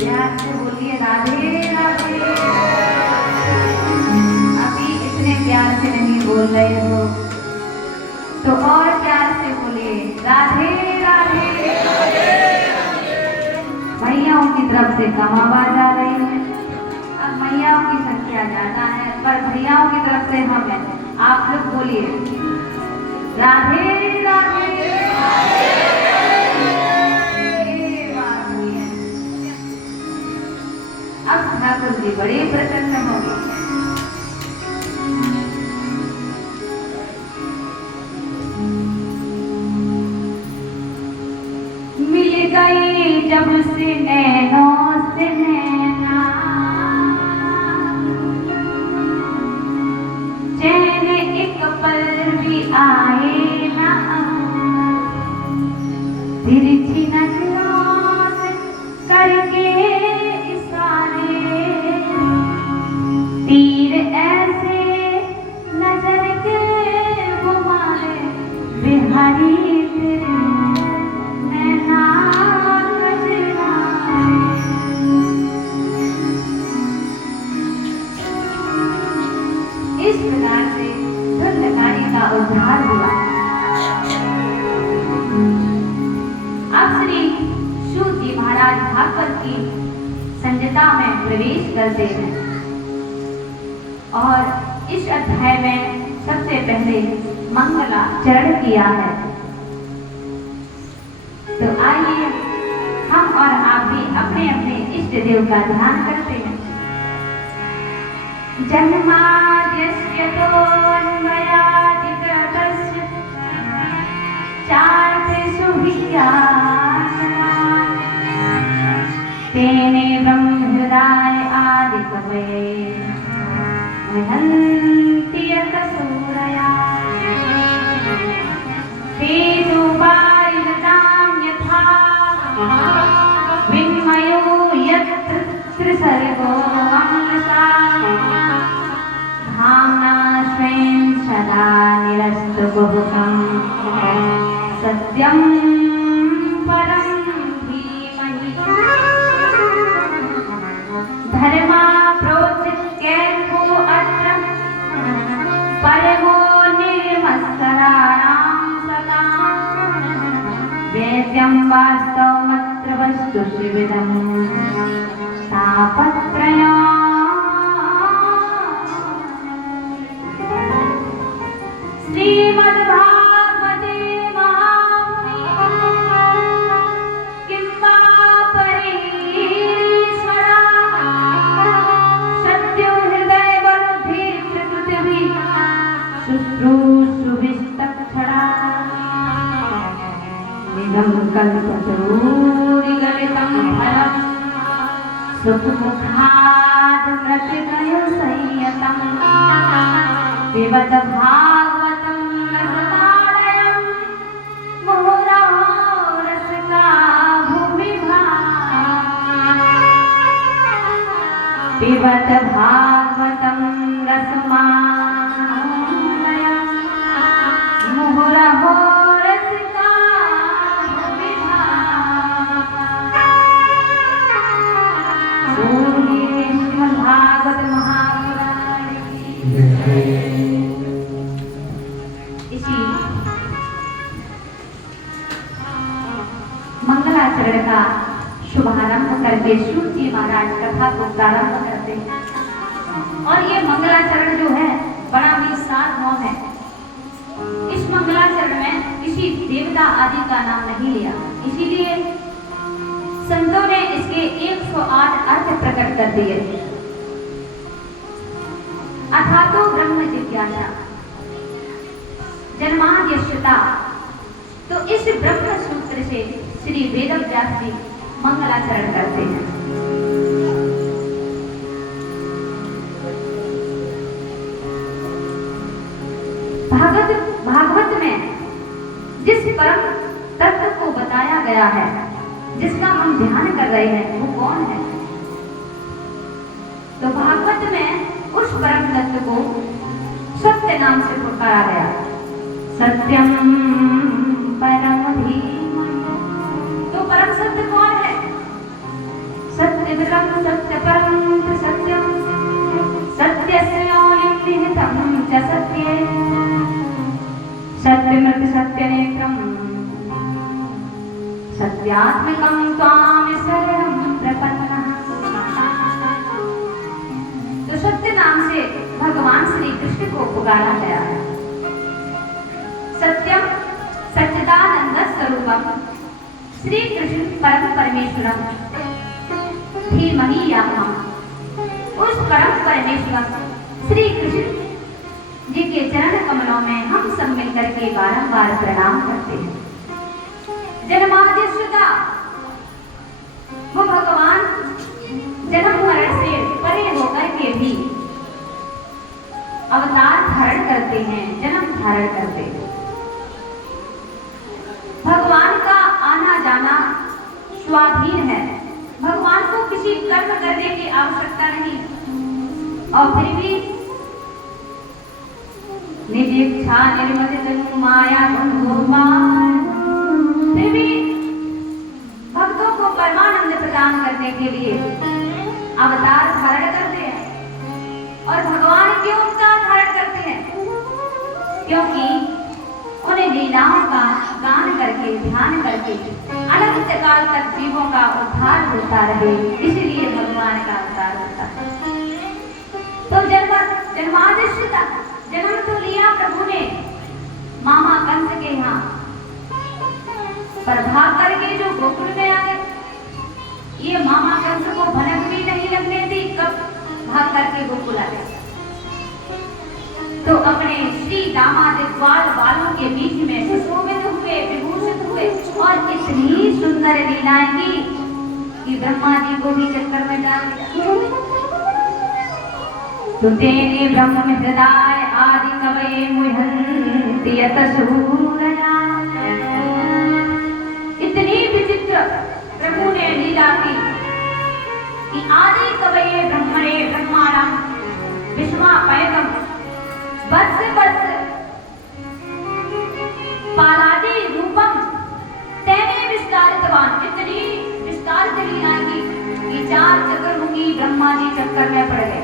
प्यार से बोलिए राधे राधे। अभी इतने प्यार से नहीं बोल रहे हो तो और प्यार से बोलिए राधे राधे। भैयाओं की तरफ से कम आवाज आ रही है। अब मैयाओं की संख्या ज्यादा है पर भैयाओं की तरफ से हम हैं। आप लोग बोलिए राधे राधे। अब ठाकुर जी बड़े प्रसन्न हो गए। मिल गई जब से नैनों से नैना, चैन एक पल भी आए ना, तिरछी नजरों से करके इशारे, तीर ऐसे नजर के घुमाए, बिहारी तेरे नैना कजराए। इस प्रकार से धुंधकारी का उद्धार हुआ। अब श्री सूत जी महाराज भागवत की संहिता में प्रवेश करते हैं और इस अध्याय में सबसे पहले मंगलाचरण किया है। तो आइए हम और आप भी अपने अपने इष्ट देव का ध्यान करते हैं। जन्माद्यस्य तोऽन्वयादितरतस्य तेने ब्रह्महृदाय आदिकवये वहन्ति यत सूरया तेजो वारिहतां यथा विन्मयो यत्र त्रिसर्गो अमृता धाम्ना स्वेन सदा निरस्तकुहकं सत्यं परं धीमहि धर्मा प्रोचित्यैको अत्र परमो निर्मत्सराणां सतां वेद्यं वास्तवमत्र वस्तु शिविदं तापत्रयम्। श्रीमद्भागवते किं वा परीश्वराः सत्यो हृदयबलभिर्प्रकृतिभिः शुश्रूषुभिस्तक्षणाः निधं कल्पतरोरिगलितं फलं सुखमुखाद् मृतिकयसंयतं पिबत भागवतं रसमालयं मुहुरहो रसिका भूमिभाः पिबत भागवतं रसमालयं मुहुरहो रसिका भूमिभाः। श्रीमद्भागवत महापुराण इसी मंगलाचरण का शुभारंभ करके सूत जी महाराज कथा को प्रारंभ करते हैं। और ये मंगलाचरण जो है बड़ा ही सार्थक है। इस मंगलाचरण में किसी देवता आदि का नाम नहीं लिया, इसीलिए संतों ने इसके 108 अर्थ प्रकट कर दिए। अथातो ब्रह्म जिज्ञासा जन्माद्यस्यता, तो इस ब्रह्म सूत्र से श्री वेदव्यास जी मंगलाचरण करते हैं। भागवत में जिस परम तत्व को बताया गया है, जिसका हम ध्यान कर रहे हैं, वो कौन है? तो भागवत में उस परम तत्व को सत्य नाम से पुकारा गया। सत्यम परम धीमहि। तो परम सत्य कौन है? सत्यव्रतं सत्यपरं च सत्यं सत्यस्य योनिं निहितं च सत्ये सत्यमृत सत्यनेत्रं सत्यात्मकं त्वां शरणं प्रपन्नः। तो सत्य नाम से भगवान श्री कृष्ण को पुकारा गया है। सत्यम सच्चिदानंद स्वरूपम श्री कृष्ण परम परमेश्वरम धीमहि यामहं। उस परम परमेश्वर श्री कृष्ण जी के चरण कमलों में हम सब मिलकर के बारंबार प्रणाम करते हैं। जन्माद्यश्रुता वो भगवान जन्म मरण से परे होकर के भी अवतार धारण करते हैं, जन्म धारण करते हैं। भगवान का आना जाना स्वाधीन है, भगवान को किसी कर्म करने की आवश्यकता नहीं। और फिर भी निज इच्छा निर्मल तनु माया गुण फिर भी भक्तों को परमानंद प्रदान करने के लिए अवतार धारण करते हैं। और भगवान क्यों अवतार धारण करते हैं? क्योंकि उन्हें लीलाओं का गान करके ध्यान करके अनंत काल तक जीवों का उद्धार होता रहे, इसलिए भगवान का अवतार होता है। तो जन्माद्यश्रुता जन्म तो लिया प्रभु ने मामा कंस के यहाँ, पर भाग करके जो गोकुल में आ गए, ये मामा कंस को भनक भी नहीं लगने दी, कब भाग करके गोकुल आ गए। तो अपने श्री दामाद ग्वाल बालों के बीच में सुशोभित हुए, विभूषित हुए और इतनी सुंदर लीलाएं की कि ब्रह्मा जी को भी चक्कर में डाल दिया। तो तेरे ब्रह्म हृदय आदि कवये मुह्यन्ति यत सूरया। इतनी विचित्र प्रभु ने लीला की कि आदि कवये ब्रह्मणे ब्रह्माणं विश्वापयकं वत्स पालादि रूपम तेने विस्तारितवान। इतनी विस्तारित लीला की कि 4 चतुर्मुखी ब्रह्मा जी चक्कर में पड़ गए।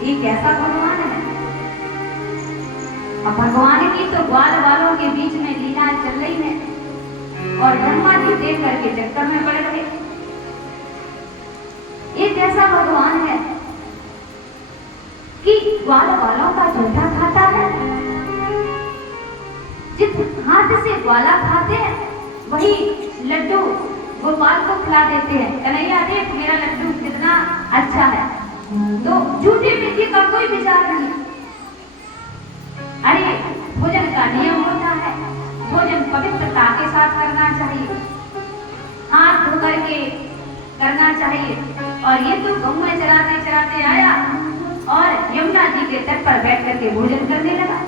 ये कैसा भगवान है? अब भगवान की तो ग्वाल वालों के बीच में लीला चल रही है और ब्रह्मा जी देख करके चक्कर में पड़ गए। ये कैसा भगवान है कि ग्वाल वालों का जूठा खाता है? जिस हाथ से ग्वाला खाते हैं वही लड्डू गोपाल को खिला देते हैं, कन्हैया देख मेरा लड्डू कितना अच्छा है। तो झूठी मीठी का कोई विचार नहीं। अरे भोजन का नियम होता है, भोजन पवित्रता के साथ करना चाहिए, हाथ धो करके करना चाहिए। और ये तो गऊ में चराते चराते आया और यमुना जी के तट पर बैठ करके भोजन करने लगा।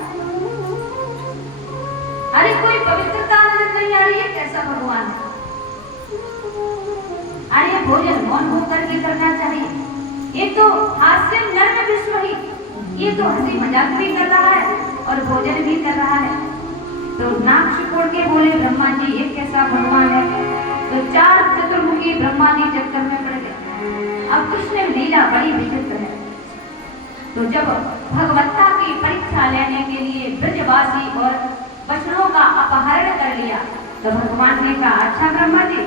अरे कोई पवित्रता नजर नहीं आ रही है, कैसा भगवान है? अरे भोजन मौन होकर के करना चाहिए। ये तो हास्य नर्म विश्व ही, ये तो हंसी मजाक भी कर रहा है और भोजन भी कर रहा है। तो नाक सिकोड़ के बोले ब्रह्मा जी ये कैसा भगवान है? तो 4 चतुर्मुखी ब्रह्मा जी चक्कर में पड़ गए। अब कृष्ण लीला बड़ी विचित्र है। तो जब भगवत्ता की परीक्षा लेने के लिए ब्रजवासी और बछड़ों का अपहरण कर लिया तो भगवान ने कहा अच्छा ब्रह्मा जी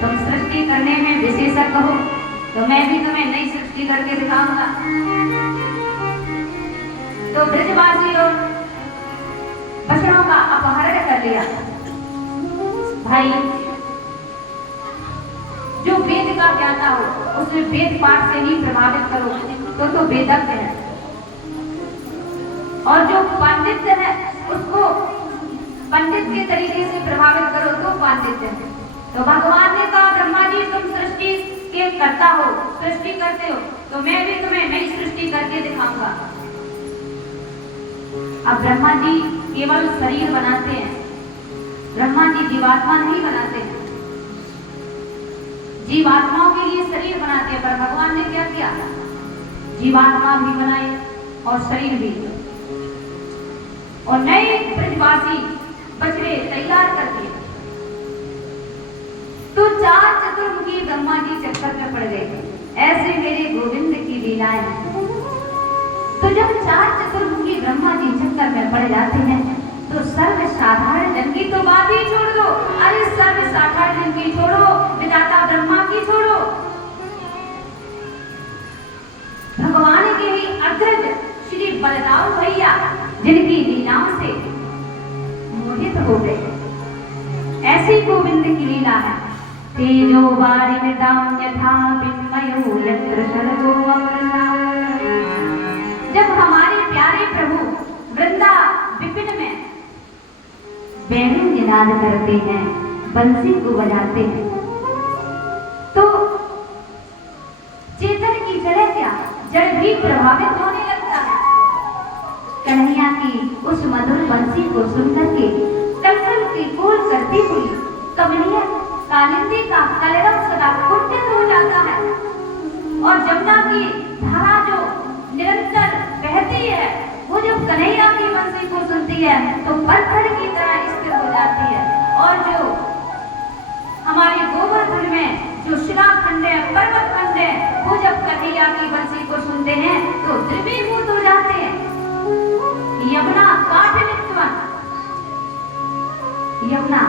तुम सृष्टि करने में विशेषज्ञ हो, तो मैं भी तुम्हें नई सृष्टि करके दिखाऊंगा। तो ब्रजवासी और बछड़ों का अपहरण कर लिया। भाई जो वेद का ज्ञाता हो उसे वेद पाठ से ही प्रभावित करो तो वेदज्ञ है, और जो पंडित है उसको पंडित के तरीके से प्रभावित करो तो पांडित्य है। तो भगवान ने कहा ब्रह्मा जी तुम सृष्टि के करता हो, सृष्टि करते हो, तो मैं भी तुम्हें नई सृष्टि करके दिखाऊंगा। अब ब्रह्मा जी केवल शरीर बनाते हैं, ब्रह्मा जी जीवात्मा नहीं बनाते हैं। जीवात्माओं के लिए शरीर बनाते हैं, पर भगवान ने क्या किया? जीवात्मा भी बनाए और शरीर भी, और नए ब्रजवासी बछड़े तैयार कर दिए। तो 4 चतुर्मुखी ब्रह्मा जी चक्कर में पड़ गए। ऐसे मेरे गोविंद की लीलाएं। तो जब 4 चतुर्मुखी ब्रह्मा जी चक्कर में पड़ जाते हैं तो सर्व साधारण जन की तो बात ही छोड़ दो, अरे सर्व साधारण जन की छोड़ो, विधाता ब्रह्मा की छोड़ो, भगवान के ही अग्रज श्री बलराम भैया जिनकी लीलाओं से मोहित हो गए। ऐसी गोविंद की लीला है। तेजो वारिमृदां यथा विन्मयो यत्र शरदो अमृता। जब हमारे प्यारे प्रभु वृंदा विपिन में वेणु निनाद करते हैं, बंसी को बजाते हैं, तो चेतन की जड़ क्या, जड़ भी प्रभावित होने लगता है। कन्हैया की उस मधुर बंसी को सुनकर के कलकल की कोल करती हुई कमलिया कालिंदी का कलरव सदा कुंठित हो जाता है। और जमुना की धारा जो निरंतर बहती है, वो जब कन्हैया की बंसी को सुनती है तो पत्थर की तरह स्थिर हो जाती है। और जो हमारे गोवर्धन में जो शिलाखंड है, पर्वत खंड है, वो जब कन्हैया की बंसी को सुनते हैं तो द्रवीभूत हो जाते हैं। यमुना काठिन्यवन, यमुना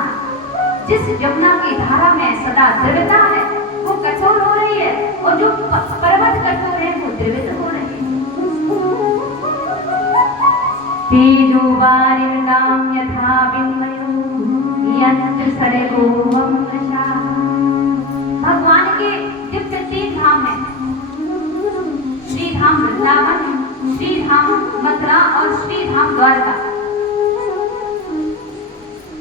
जिस यमुना की धारा में सदा द्रवता है वो कठोर हो रही है, और जो पर्वत कठोर है वो द्रवित हो रहे हैं। तेजो वारिमृदां यथा विन्मयो यत्र शरदो अमृता। भगवान के दिव्य 3 धाम है, श्री धाम वृंदावन, श्री धाम मथुरा और श्री धाम द्वारका।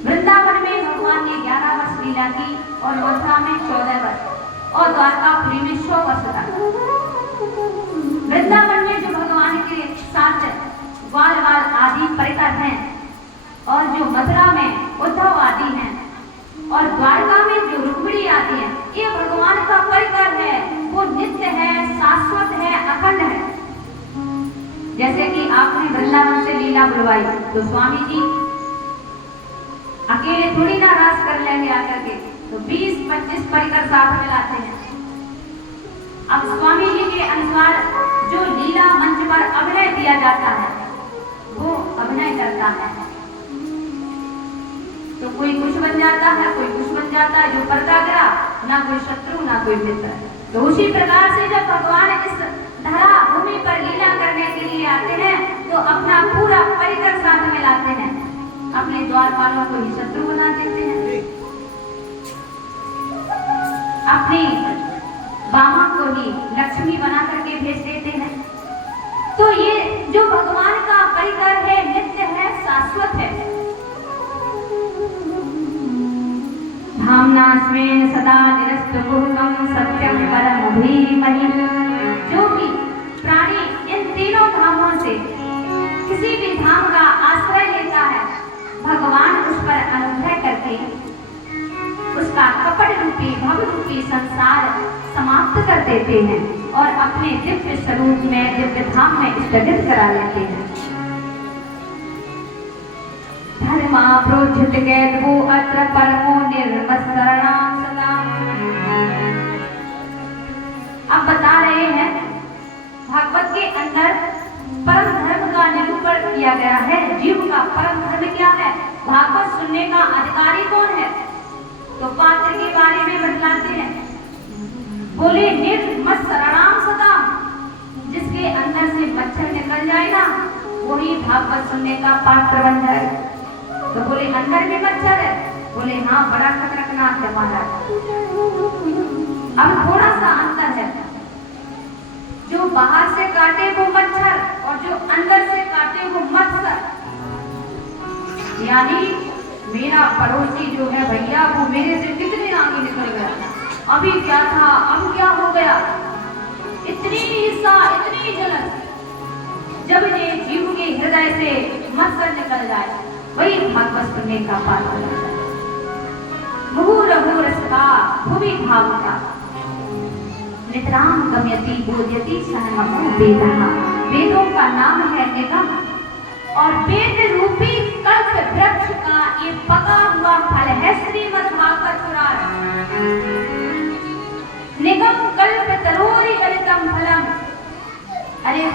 वृंदावन में भगवान ने 11 वर्ष लीला की और मथुरा में 14 वर्ष और द्वारकापुरी में 100 वर्ष तक। वृंदावन में जो भगवान के साथ ग्वाल वाल आदि परिकर हैं, और जो मथुरा में उद्धव आदि हैं, और द्वारका में जो रुक्मिणी आदि हैं, ये भगवान का परिकर है। वो नित्य है, शाश्वत है, अखंड है। जैसे कि आपने वृंदावन से लीला बुलवाई तो स्वामी जी अकेले थोड़ी ना रास कर लेंगे आकर के, तो 20-25 परिकर साथ में लाते हैं। अब स्वामी जी के अनुसार जो लीला मंच पर अभिनय दिया जाता है वो अभिनय करता है, तो कोई कुछ बन जाता है, कोई कुछ बन जाता है, जो परताग्रा, ना कोई शत्रु ना कोई मित्र। तो उसी प्रकार से जब भगवान इस धरा भूमि पर लीला करने के लिए आते हैं तो अपना पूरा परिकर साथ में लाते हैं। अपने द्वारपालों को ही शत्रु बना देते हैं, अपनी बामा को ही लक्ष्मी बना करके भेज देते हैं। तो ये जो भगवान का परिकर है, नित्य है, शाश्वत है। धामना स्वेन सदा निरस्तकुहकं सत्यम परम धीमहि। जो भी प्राणी इन तीनों धामों से किसी भी धाम का आश्रय लेता है, भगवान उस पर अनुग्रह करके उसका कपट रूपी भव रूपी संसार समाप्त कर देते हैं और अपने दिव्य स्वरूप में, दिव्य धाम में स्थगित करा लेते हैं। धर्मा प्रोज्झित गैद्वो अत्र परमो निर्मत्सरणां सदा। अब बता रहे हैं भागवत के अंदर परम धर्म का निरूपण किया गया है। जीव का परम धर्म क्या है, भागवत सुनने का अधिकारी कौन है, तो पात्र के बारे में बतलाते हैं। बोले निर्मत्सरणां सदा, जिसके अंदर से मच्छर निकल जाए ना, वही भागवत सुनने का पात्र बन जाए। तो बोले अंदर में मच्छर है, बोले हाँ बड़ा खतरनाक है महाराज। अब थोड़ा सा अंतर है, जो बाहर से काटे वो मच्छर और जो अंदर से काटे वो मच्छर। यानी मेरा पड़ोसी जो है भैया, वो मेरे से कितने आगे निकल गया, अभी क्या था अब क्या हो गया, इतनी ईर्ष्या, इतनी जलन। जब ये जीव के हृदय से मच्छर निकल जाए, वही भागवत सुनने का पात्र होता है। मुहुरहुरस्ता भुवि भावुका नितराम गम्यति बोध्यति सनमो वेदः। वेदों का नाम है निगम, और वेद रूपी कल्प वृक्ष का ये पका हुआ फल है श्रीमद् भागवत पुराण।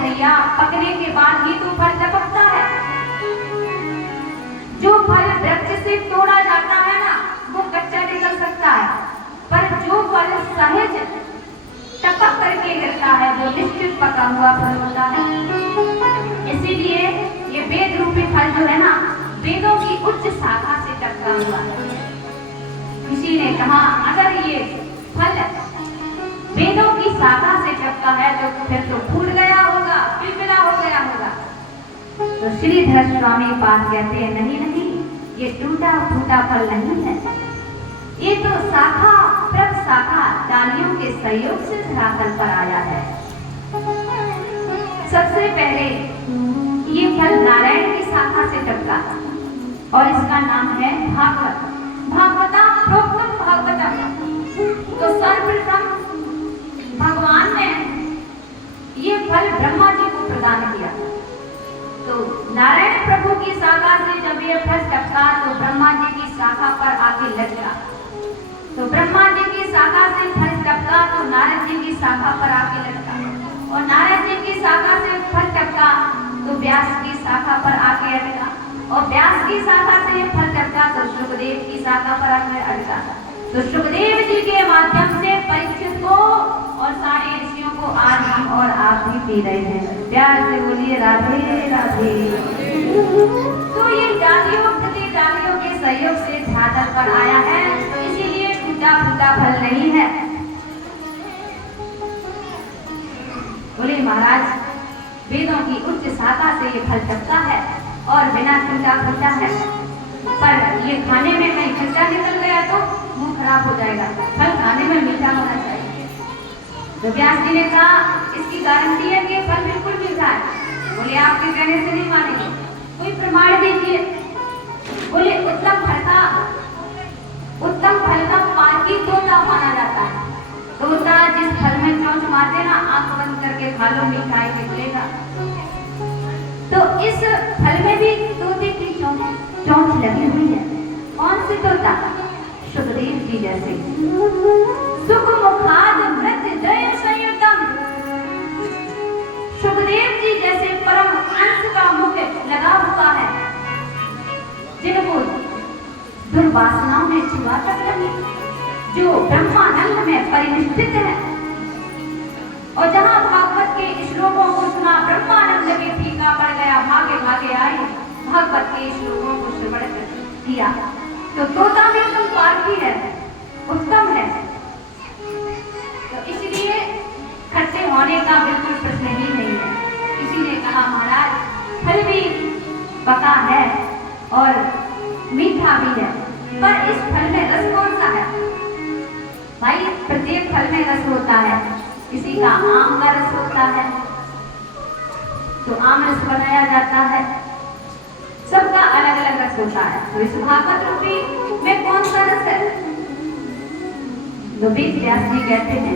भैया पकने के बाद ही तो फल टपकता है। जो फल वृक्ष से तोड़ा जाता है ना, वो कच्चा निकल सकता है, पर जो फल सहज टपक करके गिरता है वो निश्चित पका हुआ फल होता है। इसीलिए ये वेद रूपी फल जो है ना, वेदों की उच्च शाखा से टपका हुआ है। किसी ने कहा अगर ये फल वेदों की शाखा से टपका है तो फिर तो फूट गया होगा, पिलपिला हो गया होगा। तो श्रीधर स्वामी पाद कहते हैं नहीं नहीं, ये टूटा फूटा फल नहीं है, ये तो शाखा प्रभ शाखा डालियों के सहयोग से धरातल पर आया है। सबसे पहले ये फल नारायण की शाखा से टपका और इसका नाम है भागवत। भागवता प्रोक्तम भागवतम। तो सर्वप्रथम भगवान ने ये फल ब्रह्मा जी को प्रदान किया। तो नारायण प्रभु की शाखा से जब ये फल टपका तो ब्रह्मा जी की शाखा पर आके लगा। तो ब्रह्मा जी की शाखा से फल टपका तो नारद जी की शाखा पर आके लगा, और नारद जी की शाखा से फल टपका तो व्यास की शाखा पर आके अटका, और व्यास की शाखा से फल टपका तो सुखदेव की शाखा पर आके अटका। तो सुखदेव जी के माध्यम से परीक्षित को और सारे ऋषियों को आज हम और आप भी पी रहे हैं। प्यार से बोलिए राधे राधे। तो ये डालियों के सहयोग से धरातल पर आया है, इसीलिए टूटा फूटा फल नहीं है। बोले महाराज वेदों की उच्च शाखा से ये फल टपका है और बिना टूटा फूटा है, पर ये खाने में कहीं कच्चा निकल गया तो मुंह खराब हो जाएगा। फल खाने में मीठा होना चाहिए। तो व्यास जी ने कहा इसकी गारंटी है कि फल बिल्कुल मीठा है। बोले आपके कहने से नहीं मानेंगे, कोई प्रमाण दीजिए। बोले उत्तम फल का पार्की तोता माना जाता है। तोता जिस फल में चोंच मारते ना, आंख बंद करके खा लो मिठाई निकलेगा। तो इस फल में भी तोते की चोंच लगी हुई है। कौन सी तोता? सुखदेव जी जैसे। सुख मुखाद मृत दय संयुतम। सुखदेव जी जैसे परम अंश का मुख लगा हुआ है, जिनको दुर्वासनाओं में छुआ तक नहीं, जो ब्रह्मानंद में परिनिष्ठित है। और जहां भागवत के श्लोकों को सुना ब्रह्मानंद में फीका पड़ गया, भागे भागे आए भागवत के श्लोकों को श्रवण किया। तो तोता भी एकदम पार्थी है, उत्तम है। तो इसलिए खट्टे होने का बिल्कुल प्रश्न ही नहीं है। किसी ने कहा महाराज फल भी पका है और मीठा भी है, पर इस फल में रस कौन सा है? भाई प्रत्येक फल में रस होता है। किसी का आम का रस होता है तो आम रस बनाया जाता है, सबका अलग अलग रस होता है। तो इस भागवत रूपी में कौन सा रस है? तो व्यास जी कहते हैं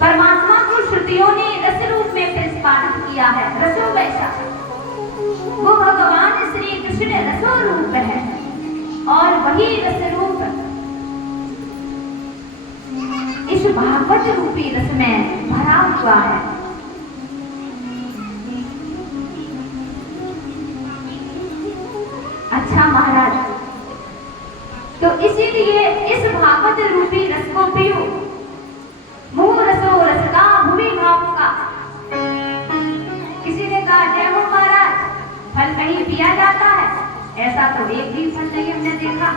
परमात्मा को श्रुतियों ने रस रूप में प्रतिपादित किया है। रसो वैसा वो भगवान श्री कृष्ण रसो रूप है, और वही रस रूप इस भागवत रूपी रस में भरा हुआ है। अच्छा महाराज, तो इसीलिए इस भागवत रूपी रस को पियो। मुंह रसो रसका भूमि भाव का। किसी ने कहा जय हो महाराज, फल कहीं पिया जाता है? ऐसा तो एक भी फल नहीं हमने देखा।